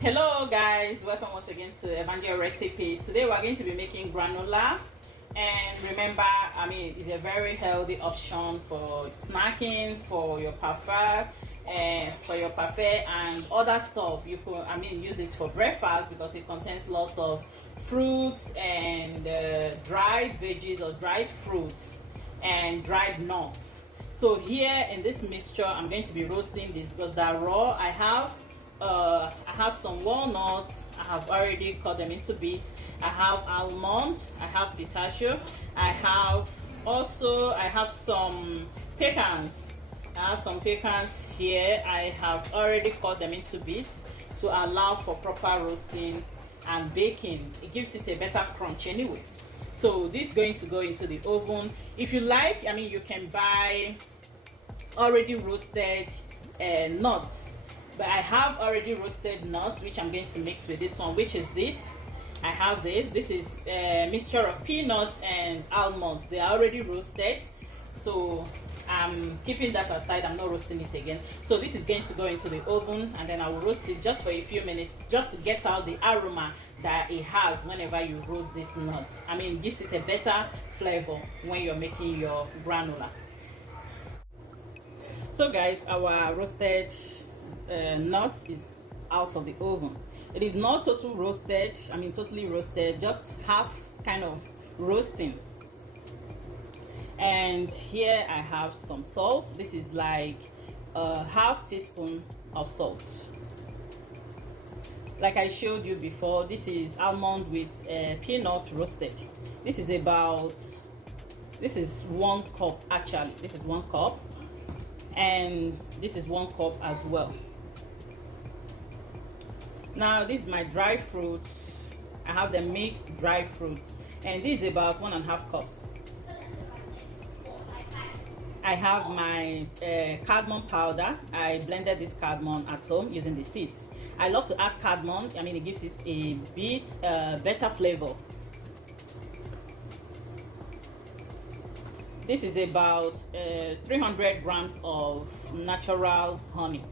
Hello guys, welcome once again to Evangel Recipes. Today we're going to be making granola, and remember, it's a very healthy option for snacking, for your parfait, and other stuff. You could use it for breakfast because it contains lots of fruits and dried veggies or dried fruits and dried nuts. So here in this mixture I'm going to be roasting this because they're raw. I have some walnuts. I have already cut them into bits. I have almond. I have pistachio. I have some pecans. I have some pecans here. I have already cut them into bits to allow for proper roasting and baking. It gives it a better crunch anyway. So this is going to go into the oven. If you like, you can buy already roasted nuts. But I have already roasted nuts, which I'm going to mix with this one, which is this. I have this. This is a mixture of peanuts and almonds. They are already roasted, so I'm keeping that aside. I'm not roasting it again. So this is going to go into the oven, and then I will roast it just for a few minutes, just to get out the aroma that it has whenever you roast these nuts. It gives it a better flavor when you're making your granola. So guys, our roasted nuts is out of the oven. It is not totally roasted, just half kind of roasting. And here I have some salt. This is like a half teaspoon of salt. Like I showed you before, this is almond with peanut roasted. This is 1 cup actually. This is 1 cup, and this is 1 cup as well. Now this is my dry fruits. I have the mixed dry fruits, and this is about 1.5 cups. I have my cardamom powder. I blended this cardamom at home using the seeds. I love to add cardamom. It gives it a bit better flavor. This is about 300 grams of natural honey.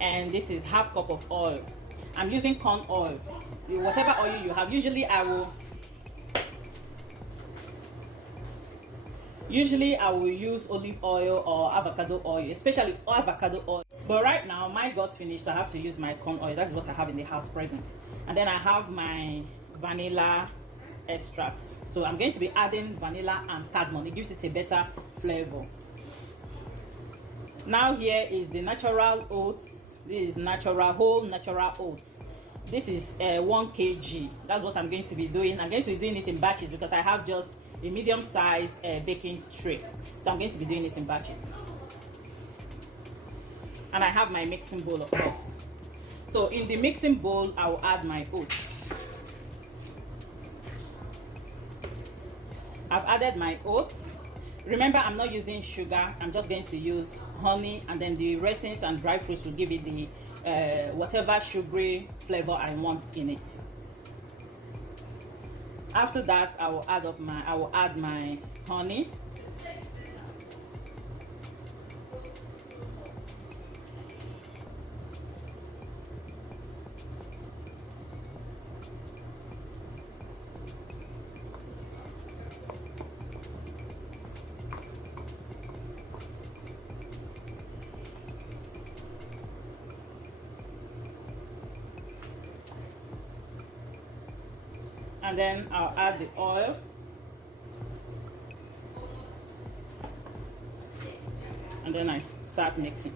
And this is half cup of oil. I'm using corn oil, whatever oil you have. Usually I will use olive oil or avocado oil, especially avocado oil. But right now my got finished, so I have to use my corn oil. That's what I have in the house present. And then I have my vanilla extracts. So I'm going to be adding vanilla and cardamom. It gives it a better flavor. Now here is the natural oats. This is whole natural oats. This is 1 kg. That's what I'm going to be doing. I'm going to be doing it in batches because I have just a medium size baking tray. So I'm going to be doing it in batches. And I have my mixing bowl, of course. So in the mixing bowl, I will add my oats. I've added my oats. Remember, I'm not using sugar. I'm just going to use honey, and then the raisins and dry fruits will give it the whatever sugary flavor I want in it. After that, I will add my honey. And then I'll add the oil, and then I start mixing.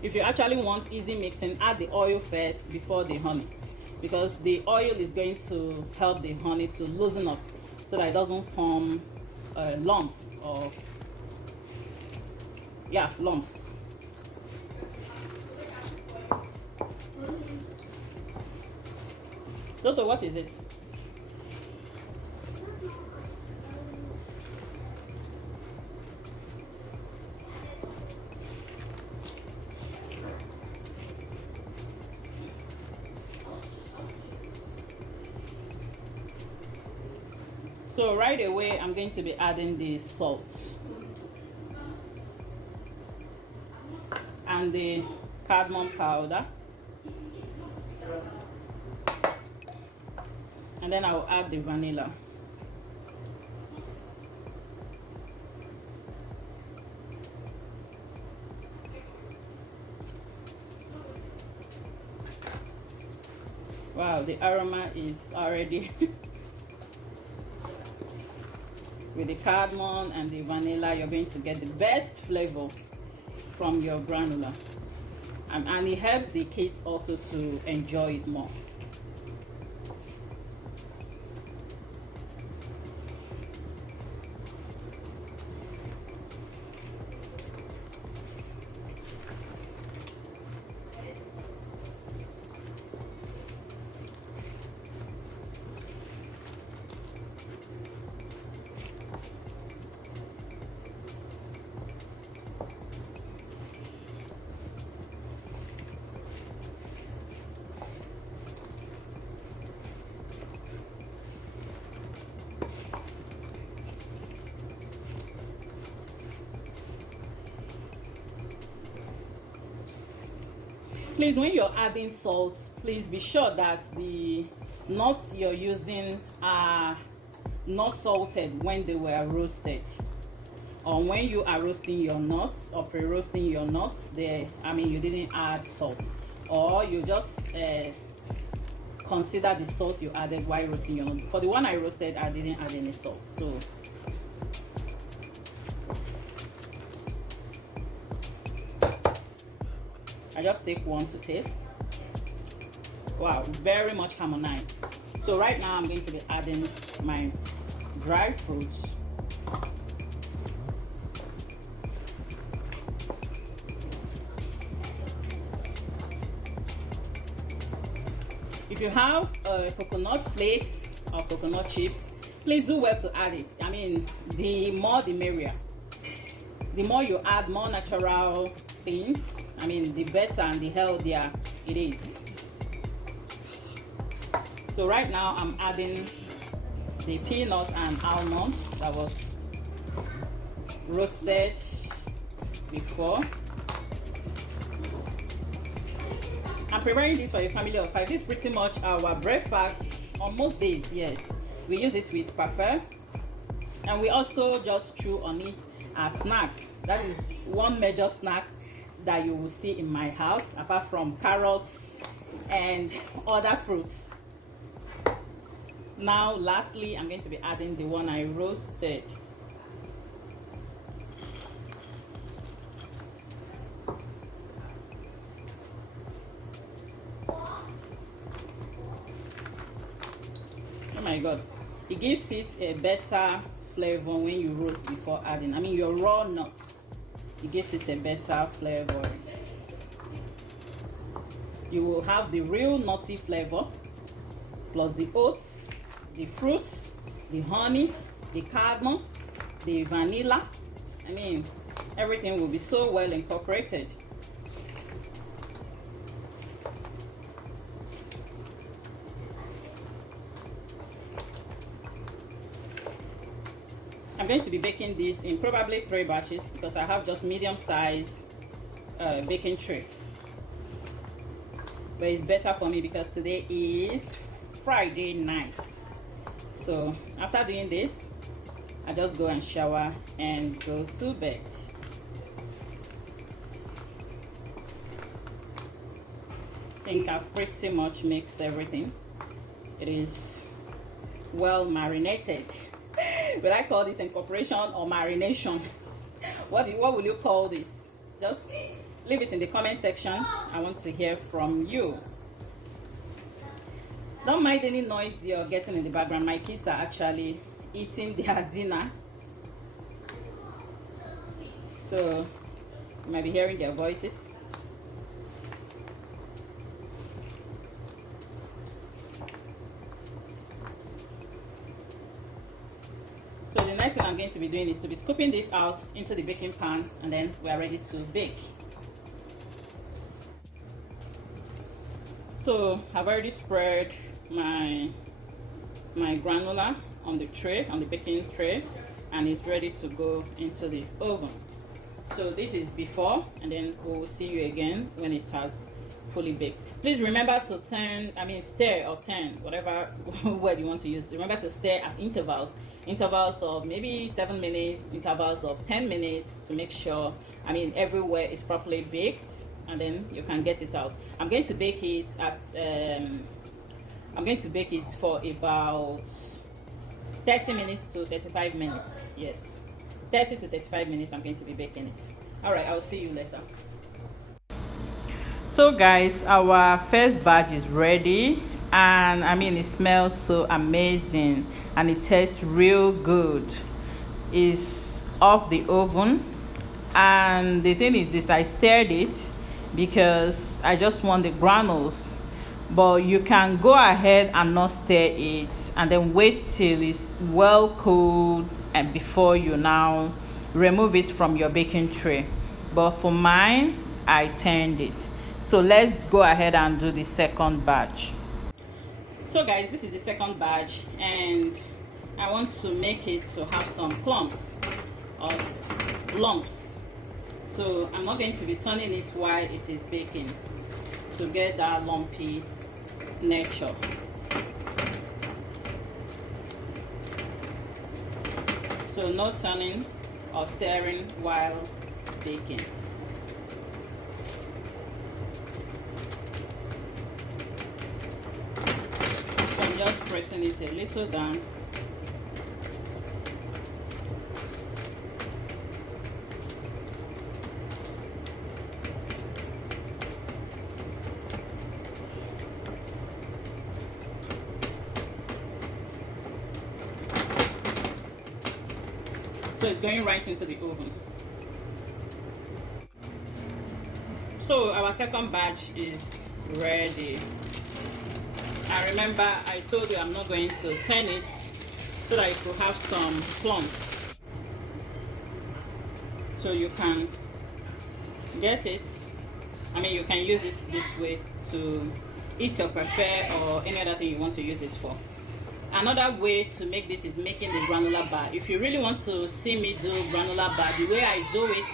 If you actually want easy mixing, add the oil first before the honey, because the oil is going to help the honey to loosen up so that it doesn't form lumps or lumps. Toto, what is it? So right away, I'm going to be adding the salt and the cardamom powder, and then I'll add the vanilla. Wow, the aroma is already with the cardamom and the vanilla, you're going to get the best flavor from your granola, and it helps the kids also to enjoy it more. Please, when you're adding salt, please be sure that the nuts you're using are not salted when they were roasted, or when you are roasting your nuts or pre-roasting your nuts, you didn't add salt, or you just consider the salt you added while roasting your nuts. For the one I roasted, I didn't add any salt. So I just take one to taste. Wow, very much harmonized. So right now I'm going to be adding my dry fruits. If you have coconut flakes or coconut chips, please do well to add it. I mean, the more the merrier. The more you add more natural things, the better and the healthier it is. So right now I'm adding the peanut and almond that was roasted before. I'm preparing this for a family of 5. This is pretty much our breakfast on most days. Yes, we use it with Parfait, and we also just chew on it as snack. That is one major snack that you will see in my house, apart from carrots and other fruits. Now lastly, I'm going to be adding the one I roasted. Oh my god, it gives it a better flavor when you roast before adding. Your raw nuts, it gives it a better flavor. You will have the real nutty flavor, plus the oats, the fruits, the honey, the cardamom, the vanilla. Everything will be so well incorporated. I'm going to be baking this in probably 3 batches because I have just medium size baking tray. But it's better for me because today is Friday night. So after doing this, I just go and shower and go to bed. I think I've pretty much mixed everything. It is well marinated. Will I call this incorporation or marination? What will you call this? Just leave it in the comment section. I want to hear from you. Don't mind any noise you're getting in the background. My kids are actually eating their dinner, so you might be hearing their voices. to be doing is to be scooping this out into the baking pan, and then we are ready to bake. So I've already spread my granola on the tray, on the baking tray, and it's ready to go into the oven. So this is before, and then we'll see you again when it has fully baked. Please remember to stir or turn, whatever word you want to use. Remember to stir at intervals of maybe 7 minutes, intervals of 10 minutes, to make sure everywhere is properly baked, and then you can get it out. I'm going to bake it for about 30 minutes to 35 minutes. Yes, 30 to 35 minutes I'm going to be baking it. All right, I'll see you later. So guys, our first batch is ready, and it smells so amazing and it tastes real good. It's off the oven, and the thing is this, I stirred it because I just want the granules, but you can go ahead and not stir it and then wait till it's well cooled and before you now remove it from your baking tray. But for mine, I turned it. So let's go ahead and do the second batch. So guys, this is the second batch, and I want to make it to have some clumps or lumps. So I'm not going to be turning it while it is baking to get that lumpy nature. So no turning or stirring while baking. I'm just pressing it a little down. So it's going right into the oven. So our second batch is ready. And remember, I told you I'm not going to turn it so that it will have some clumps. So you can get it. You can use it this way to eat your parfait or any other thing you want to use it for. Another way to make this is making the granola bar. If you really want to see me do granola bar the way I do it,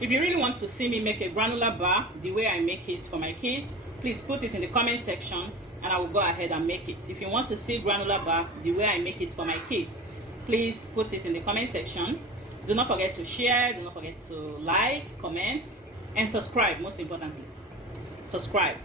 if you really want to see me make a granola bar the way I make it for my kids, please put it in the comment section and I will go ahead and make it. If you want to see granola bar the way I make it for my kids, please put it in the comment section. Do not forget to share, do not forget to like, comment, and subscribe. Most importantly, subscribe.